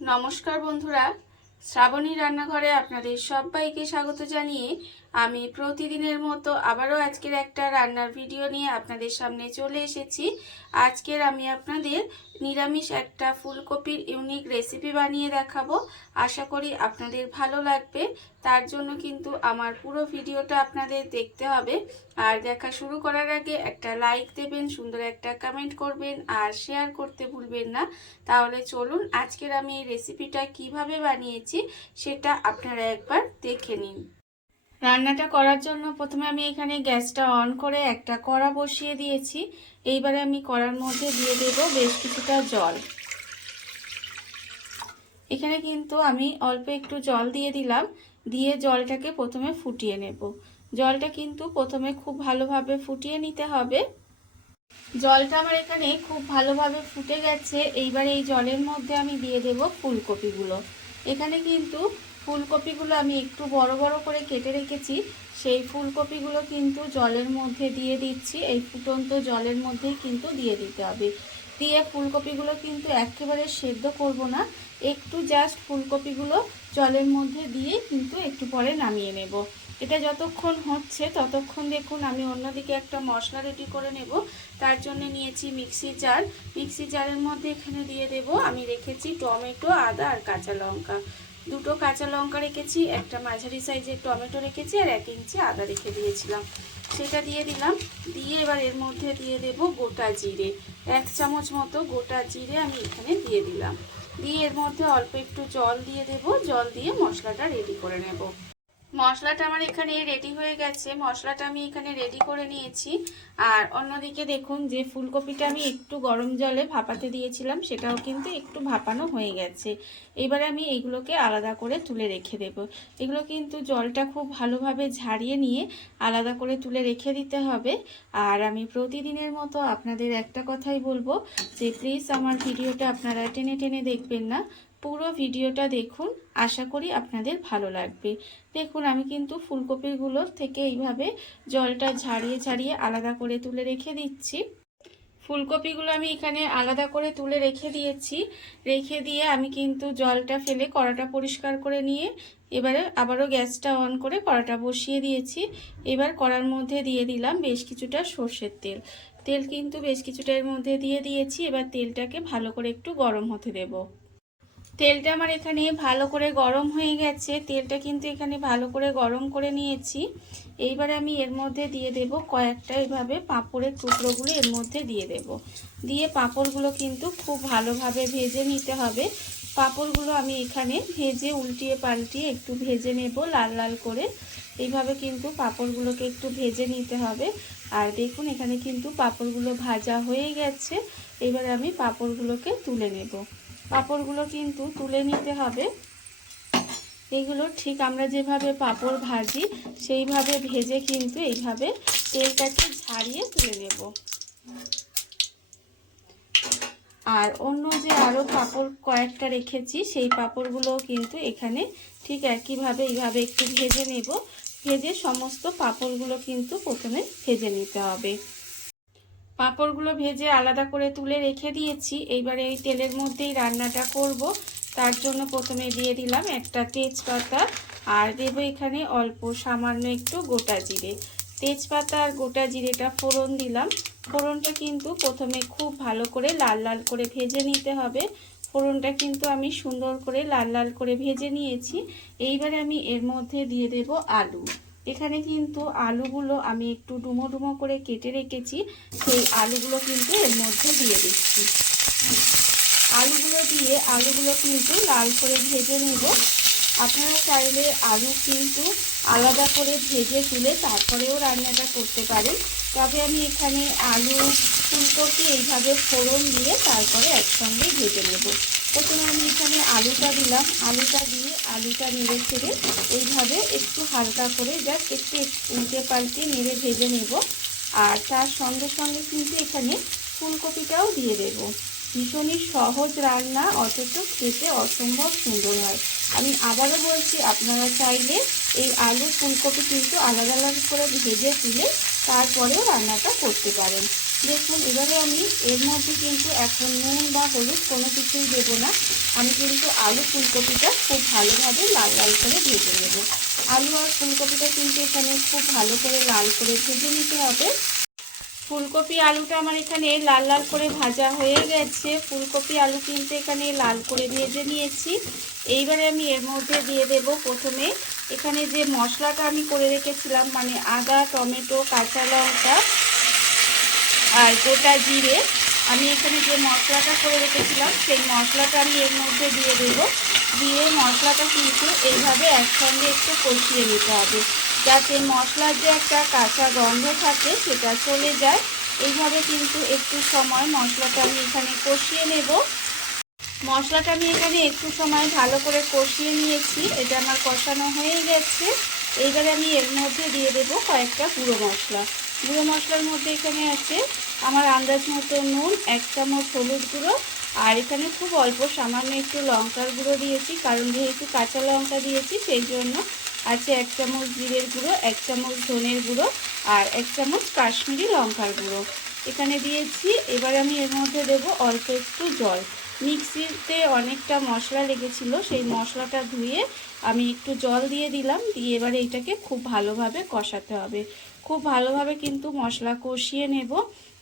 নমস্কার বন্ধুরা, শ্রাবণী রান্নাঘরে আপনাদের সবাইকে স্বাগত জানিয়ে আমি প্রতিদিনের মতো আবারও আজকের একটা রান্নার ভিডিও নিয়ে আপনাদের সামনে চলে এসেছি। আজকের আমি আপনাদের নিরামিষ একটা ফুলকপির ইউনিক রেসিপি বানিয়ে দেখাবো। আশা করি আপনাদের ভালো লাগবে। তার জন্য কিন্তু আমার পুরো ভিডিওটা আপনাদের দেখতে হবে। আর দেখা শুরু করার আগে একটা লাইক দেবেন, সুন্দর একটা কমেন্ট করবেন আর শেয়ার করতে ভুলবেন না। তাহলে চলুন আজকের আমি এই রেসিপিটা কিভাবে বানিয়েছি সেটা আপনারা একবার দেখে নিন। রান্নাটা করার জন্য প্রথমে আমি এখানে গ্যাসটা অন করে একটা কড়া বসিয়ে দিয়েছি। এইবারে আমি কড়ার মধ্যে দিয়ে দেব বেশ কিছুটা জল। এখানে কিন্তু আমি অল্প একটু জল দিয়ে দিলাম, দিয়ে জলটাকে প্রথমে ফুটিয়ে নেব। জলটা কিন্তু প্রথমে খুব ভালোভাবে ফুটিয়ে নিতে হবে। জলটা আমার এখানে খুব ভালোভাবে ফুটে গেছে। এইবার এই জলের মধ্যে আমি দিয়ে দেব ফুলকপিগুলো। এখানে কিন্তু ফুলকপিগুলো আমি একটু বড় বড় করে কেটে রেখেছি, সেই ফুলকপিগুলো কিন্তু জলের মধ্যে দিয়ে দিচ্ছি। এই ফুটন্ত জলের মধ্যেই কিন্তু দিয়ে দিতে হবে। দিয়ে ফুলকপিগুলো কিন্তু একেবারে সেদ্ধ করব না, একটু জাস্ট ফুলকপিগুলো জলের মধ্যে দিয়ে কিন্তু একটু পরে নামিয়ে নেব। এটা যতক্ষণ হচ্ছে ততক্ষণ দেখুন আমি অন্যদিকে একটা মশলা রেডি করে নেব। তার জন্য নিয়েছি মিক্সির জার। মিক্সির জারের মধ্যে এখানে দিয়ে দেব আমি রেখেছি টমেটো, আদা আর কাঁচা লঙ্কা। দুটো কাঁচা লঙ্কা রেখেছি, একটা মাঝারি সাইজের টমেটো রেখেছি আর 1 ইঞ্চি আদা রেখে দিয়েছিলাম, সেটা দিয়ে দিলাম। দিয়ে এবার এর মধ্যে দিয়ে দেব গোটা জিরে, 1 চামচ মতো গোটা জিরে আমি এখানে দিয়ে দিলাম। দিয়ে এর মধ্যে অল্প একটু জল দিয়ে দেব, জল দিয়ে মশলাটা রেডি করে নেব। মশলাটা আমার এখানে রেডি হয়ে গেছে, মশলাটা আমি এখানে রেডি করে নিয়েছি। আর অন্যদিকে দেখুন যে ফুলকপিটা আমি একটু গরম জলে ভাপাতে দিয়েছিলাম, সেটাও কিন্তু একটু ভাপানো হয়ে গেছে। এবারে আমি এইগুলোকে আলাদা করে তুলে রেখে দেব। এগুলো কিন্তু জলটা খুব ভালোভাবে ঝারিয়ে নিয়ে আলাদা করে তুলে রেখে দিতে হবে। আর আমি প্রতিদিনের মতো আপনাদের একটা কথাই বলবো যে প্লিজ আমার ভিডিওটা আপনারা টেনে টেনে দেখবেন না, পুরো ভিডিওটা দেখুন, আশা করি আপনাদের ভালো লাগবে। দেখুন আমি কিন্তু ফুলকপিগুলোর থেকে এইভাবে জলটা ঝারিয়ে ঝারিয়ে আলাদা করে তুলে রেখে দিচ্ছি। ফুলকপিগুলো আমি এখানে আলাদা করে তুলে রেখে দিয়েছি। রেখে দিয়ে আমি কিন্তু জলটা ফেলে কড়াটা পরিষ্কার করে নিয়ে এবারে আবারও গ্যাসটা অন করে কড়াটা বসিয়ে দিয়েছি। এবার কড়ার মধ্যে দিয়ে দিলাম বেশ কিছুটা সর্ষের তেল। তেল কিন্তু বেশ কিছুটা এর মধ্যে দিয়ে দিয়েছি। এবার তেলটাকে ভালো করে একটু গরম হতে দেব। তেলটা আমার এখানে ভালো করে গরম হয়ে গেছে। তেলটা কিন্তু এখানে ভালো করে গরম করে নিয়েছি। এইবারে আমি এর মধ্যে দিয়ে দেব কয়েকটা এইভাবে পাঁপড়ের টুকরোগুলো এর মধ্যে দিয়ে দেব। দিয়ে পাঁপড়গুলো কিন্তু খুব ভালোভাবে ভেজে নিতে হবে। পাঁপড়গুলো আমি এখানে ভেজে উল্টিয়ে পাল্টিয়ে একটু ভেজে নেব লাল লাল করে। এইভাবে কিন্তু পাঁপড়গুলোকে একটু ভেজে নিতে হবে। আর দেখুন এখানে কিন্তু পাঁপড়গুলো ভাজা হয়ে গেছে। এবার আমি পাঁপড়গুলোকে তুলে নেব। পাঁপড়গুলো কিন্তু তুলে নিতে হবে। এইগুলো ঠিক আমরা যেভাবে পাঁপড় ভাজি সেইভাবে ভেজে কিন্তু এইভাবে তেলটাকে ঝারিয়ে তুলে নেব। আর অন্য যে আরও পাঁপড় কয়েকটা রেখেছি সেই পাঁপড়গুলোও কিন্তু এখানে ঠিক একইভাবে এইভাবে একটু ভেজে নেব। ভেজে সমস্ত পাঁপড়গুলো কিন্তু প্রথমে ভেজে নিতে হবে। পাঁপড়গুলো ভেজে আলাদা করে তুলে রেখে দিয়েছি। এইবারে এই তেলের মধ্যেই রান্নাটা করব। তার জন্য প্রথমে দিয়ে দিলাম একটা তেজপাতা আর দেব এখানে অল্প সামান্য একটু গোটা জিরে। তেজপাতা আর গোটা জিরেটা ফোড়ন দিলাম। ফোড়নটা কিন্তু প্রথমে খুব ভালো করে লাল লাল করে ভেজে নিতে হবে। ফোড়নটা কিন্তু আমি সুন্দর করে লাল লাল করে ভেজে নিয়েছি। এইবারে আমি এর মধ্যে দিয়ে দেব আলু। এখানে কিন্তু আলুগুলো আমি একটু ডুমো ডুমো করে কেটে রেখেছি, সেই আলুগুলো কিন্তু এর মধ্যে দিয়ে দিচ্ছি। আলুগুলো কিন্তু লাল করে ভেজে নেব। আপনারা চাইলে আলু কিন্তু আলাদা করে ভেজে তুলে তারপরেও রান্নাটা করতে পারেন। তবে আমি এখানে আলু ফুলকপি এইভাবে ফোড়ন দিয়ে তারপরে একসঙ্গে ভেজে নেব। প্রথমে আমি এখানে আলুটা দিলাম, আলুটা দিয়ে আলুটা নেড়ে ছেড়ে এইভাবে একটু হালকা করে জাস্ট একটু উল্টে পাল্টে নেড়ে ভেজে নেব। আর তার সঙ্গে সঙ্গে কিন্তু এখানে ফুলকপিটাও দিয়ে দেব। ভীষণই সহজ রান্না, অথচ খেতে অসম্ভব সুন্দর হয়। আমি আবারও বলছি, আপনারা চাইলে এই আলু ফুলকপি কিন্তু আলাদা আলাদা করে ভেজে তুলে তারপরেও রান্নাটা করতে পারেন। দেখুন এবারে আমি এর মধ্যে কিন্তু এখন নুন বা হলুদ কোনো কিছুই দেবো না। আমি কিন্তু আলু ফুলকপিটা খুব ভালোভাবে লাল লাল করে ভেজে নেব। আলু আর ফুলকপিটা কিন্তু এখানে খুব ভালো করে লাল করে ভেজে নিতে হবে। ফুলকপি আলুটা আমার এখানে লাল লাল করে ভাজা হয়ে গেছে। ফুলকপি আলু কিন্তু এখানে লাল করে ভেজে নিয়েছি। এইবারে আমি এর মধ্যে দিয়ে দেব প্রথমে এখানে যে মশলাটা আমি করে রেখেছিলাম, মানে আদা, টমেটো, কাঁচা লঙ্কা আর গোটা জিরে। আমি এখানে যে মশলাটা করে রেখেছিলাম সেই মশলাটা আমি এর মধ্যে দিয়ে দেব। দিয়ে মশলাটা কিন্তু এইভাবে একসঙ্গে একটু কষিয়ে নিতে হবে, যাতে মশলার যে একটা কাঁচা গন্ধ থাকে সেটা চলে যায়। এইভাবে কিন্তু একটু সময় মশলাটা আমি এখানে কষিয়ে নেব। মশলাটা আমি এখানে একটু সময় ভালো করে কষিয়ে নিয়েছি। এটা আমার কষানো হয়ে গেছে। এইবারে আমি এর মধ্যে দিয়ে দেব কয়েকটা গুঁড়ো মশলা। গুঁড়ো মশলার মধ্যে এখানে আছে আমার আন্দাজ মতো নুন, 1 চামচ হলুদ গুঁড়ো, আর এখানে খুব অল্প সামান্য একটু লঙ্কার গুঁড়ো দিয়েছি, কারণ যেহেতু কাঁচা লঙ্কা দিয়েছি সেই জন্য। আছে 1 চামচ জিরের গুঁড়ো, 1 চামচ ধনের গুঁড়ো আর 1 চামচ কাশ্মীরি লঙ্কার গুঁড়ো এখানে দিয়েছি। এবার আমি এর মধ্যে দেব অল্প একটু জল। মিক্সিতে অনেকটা মশলা লেগেছিল, সেই মশলাটা ধুয়ে আমি একটু জল দিয়ে দিলাম। দিয়ে এবারে এটাকে খুব ভালোভাবে কষাতে হবে। খুব ভালোভাবে কিন্তু মশলা কষিয়ে নেব।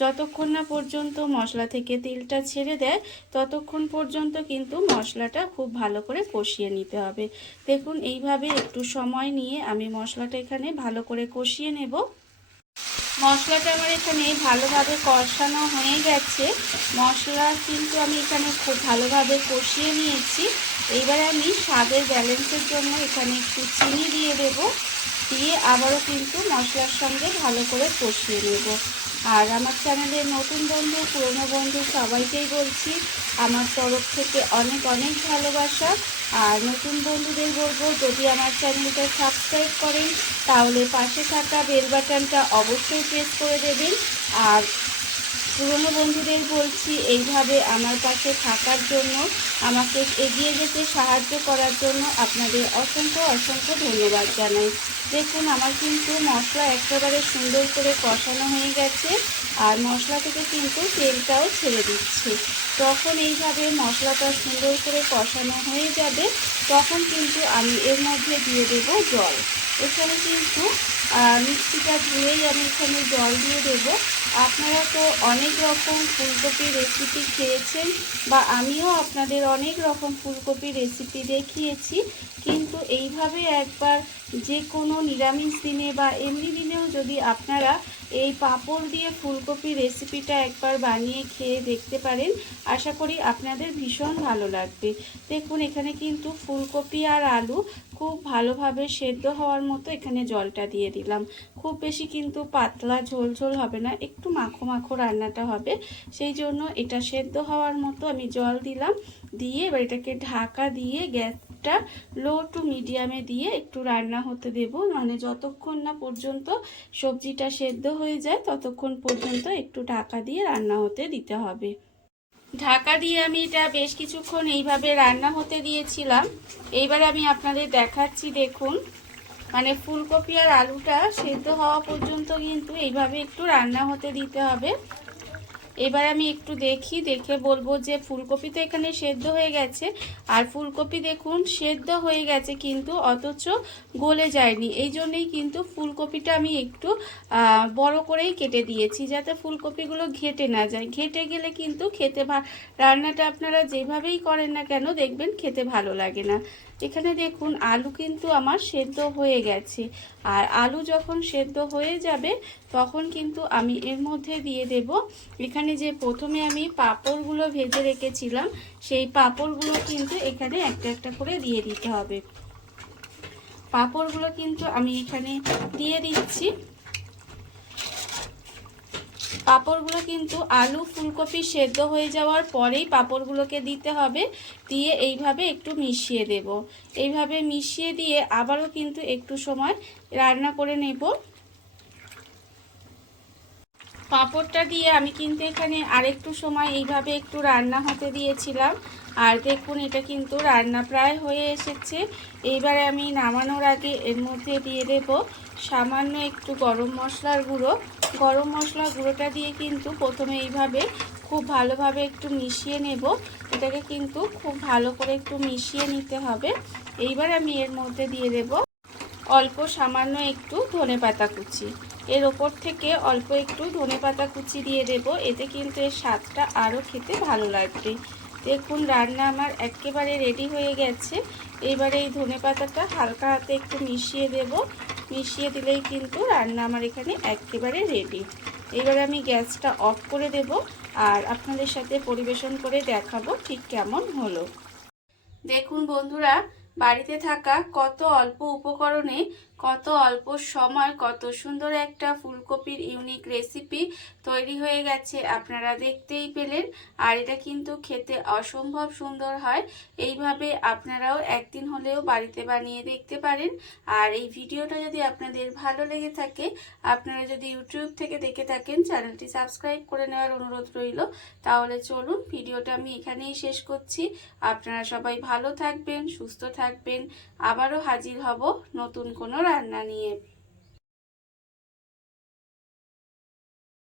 যতক্ষণ না পর্যন্ত মশলা থেকে তেলটা ছেড়ে দেয় ততক্ষণ পর্যন্ত কিন্তু মশলাটা খুব ভালো করে কষিয়ে নিতে হবে। দেখুন এইভাবে একটু সময় নিয়ে আমি মশলাটা এখানে ভালো করে কষিয়ে নেব। মশলাটা আমার এখানে ভালোভাবে কষানো হয়ে গেছে। মশলা কিন্তু আমি এখানে খুব ভালোভাবে কষিয়ে নিয়েছি। এইবারে আমি স্বাদের ব্যালেন্সের জন্য এখানে একটু চিনি দিয়ে দেব। দিয়ে আবারও কিন্তু মশলার সঙ্গে ভালো করে কষিয়ে নেব। আর আমার চ্যানেলের নতুন বন্ধু, পুরনো বন্ধু সবাইকেই বলছি আমার তরফ থেকে অনেক অনেক ভালোবাসা। আর নতুন বন্ধুদের বলবো, যদি আমার চ্যানেলটা সাবস্ক্রাইব করেন তাহলে পাশে থাকা বেল বাটনটা অবশ্যই প্রেস করে দেবেন। আর পুরনো বন্ধুদের বলছি এইভাবে আমার পাশে থাকার জন্য, আমাকে এগিয়ে যেতে সাহায্য করার জন্য আপনাদের অসংখ্য অসংখ্য ধন্যবাদ জানাই। দেখুন আমার কিন্তু মশলা একেবারে সুন্দর করে কষানো হয়ে গেছে আর মশলা থেকে কিন্তু তেলটাও ছেড়ে দিচ্ছে। যখন এইভাবে মশলাটা সুন্দর করে কষানো হয়ে যাবে তখন কিন্তু আমি এর মধ্যে দিয়ে দেব জল। এখানে কিন্তু মিক্সিটা ধুয়েই আমি এখানে জল দিয়ে দেব। আপনারা তো অনেক রকম ফুলকপির রেসিপি খেয়েছেন বা আমিও আপনাদের অনেক রকম ফুলকপির রেসিপি দেখিয়েছি, কিন্তু এইভাবে একবার যে কোনো নিরামিষ দিনে বা এমনি দিনেও যদি আপনারা এই পাঁপড় দিয়ে ফুলকপির রেসিপিটা একবার বানিয়ে খেয়ে দেখতে পারেন, আশা করি আপনাদের ভীষণ ভালো লাগবে। দেখুন এখানে কিন্তু ফুলকপি আর আলু খুব ভালোভাবে সেদ্ধ হওয়ার মতো এখানে জলটা দিয়ে দিলাম। খুব বেশি কিন্তু পাতলা ঝোল ঝোল হবে না, একটু মাখো মাখো রান্নাটা হবে, সেই জন্য এটা সেদ্ধ হওয়ার মতো আমি জল দিলাম। দিয়ে এবার এটাকে ঢাকা দিয়ে গ্যাসটা লো টু মিডিয়ামে দিয়ে একটু রান্না হতে দেব। মানে যতক্ষণ না পর্যন্ত সবজিটা সেদ্ধ হয়ে যায় ততক্ষণ পর্যন্ত একটু ঢাকা দিয়ে রান্না হতে দিতে হবে। ঢাকা দিয়ে আমি এটা বেশ কিছুক্ষণ এইভাবে রান্না হতে দিয়েছিলাম। এইবার আমি আপনাদের দেখাচ্ছি। দেখুন মানে ফুলকপি আর আলুটা সেদ্ধ হওয়া পর্যন্ত কিন্তু এইভাবে একটু রান্না হতে দিতে হবে। এবার আমি একটু দেখে বলবো যে ফুলকপি তো এখানে সেদ্ধ হয়ে গেছে, আর ফুলকপি দেখুন সেদ্ধ হয়ে গেছে কিন্তু অথচ গলে যায়নি। এই জন্যই কিন্তু ফুলকপিটা আমি একটু বড় করেই কেটে দিয়েছি, যাতে ফুলকপিগুলো ঘেটে না যায়। ঘেটে গেলে কিন্তু খেতে রান্নাটা আপনারা যেভাবেই করেন না কেন দেখবেন খেতে ভালো লাগে না। এখানে দেখুন আলু কিন্তু আমার সেদ্ধ হয়ে গেছে, আর আলু যখন সেদ্ধ হয়ে যাবে তখন কিন্তু আমি এর মধ্যে দিয়ে দেব এখানে যে প্রথমে আমি পাঁপড়গুলো ভেজে রেখেছিলাম, সেই পাঁপড়গুলো কিন্তু এখানে একটা একটা করে দিয়ে দিতে হবে। পাঁপড়গুলো কিন্তু আমি এখানে দিয়ে দিচ্ছি। পাঁপড়গুলো কিন্তু আলু ফুলকপি সেদ্ধ হয়ে যাওয়ার পরেই পাঁপড়গুলোকে দিতে হবে। দিয়ে এইভাবে একটু মিশিয়ে দেব। এইভাবে মিশিয়ে দিয়ে আবারও কিন্তু একটু সময় রান্না করে নেব। পাঁপড়টা দিয়ে আমি কিন্তু এখানে আরেকটু সময় এইভাবে একটু রান্না হতে দিয়েছিলাম। আর দেখুন এটা কিন্তু রান্না প্রায় হয়ে এসেছে। এইবারে আমি নামানোর আগে এর মধ্যে দিয়ে দেব সামান্য একটু গরম মশলার গুঁড়ো। গরম মশলা গুঁড়োটা দিয়ে কিন্তু প্রথমে এইভাবে খুব ভালোভাবে একটু মিশিয়ে নেব। এটাকে কিন্তু খুব ভালো করে একটু মিশিয়ে নিতে হবে। এইবার আমি এর মধ্যে দিয়ে দেব অল্প সামান্য একটু ধনেপাতা কুচি। এর ওপর থেকে অল্প একটু ধনেপাতা কুচি দিয়ে দেব, এতে কিন্তু এর স্বাদটা আরও খেতে ভালো লাগবে। দেখুন রান্না আমার একেবারে রেডি হয়ে গেছে। এবারে এই ধনেপাতাটা হালকা হাতে একটু মিশিয়ে দেব। মিশিয়ে দিলেই কিন্তু রান্না আমার এখানে একেবারে রেডি। এবারে আমি গ্যাসটা অফ করে দেব আর আপনাদের সাথে পরিবেশন করে দেখাবো ঠিক কেমন হলো। দেখুন বন্ধুরা, বাড়িতে থাকা কত অল্প উপকরণে কত অল্প সময় কত সুন্দর একটা ফুলকপির ইউনিক রেসিপি তৈরি হয়ে গেছে, আপনারা দেখতেই পেলেন। আর এটা কিন্তু খেতে অসম্ভব সুন্দর হয়। এইভাবে আপনারাও একদিন হলেও বাড়িতে বানিয়ে দেখতে পারেন। আর এই ভিডিওটা যদি আপনাদের ভালো লেগে থাকে, আপনারা যদি ইউটিউব থেকে দেখে থাকেন, চ্যানেলটি সাবস্ক্রাইব করে নেওয়ার অনুরোধ রইল। তাহলে চলুন ভিডিওটা আমি এখানেই শেষ করছি। আপনারা সবাই ভালো থাকবেন, সুস্থ থাকবেন। আবারও হাজির হব নতুন কোনো রান্না নিয়ে।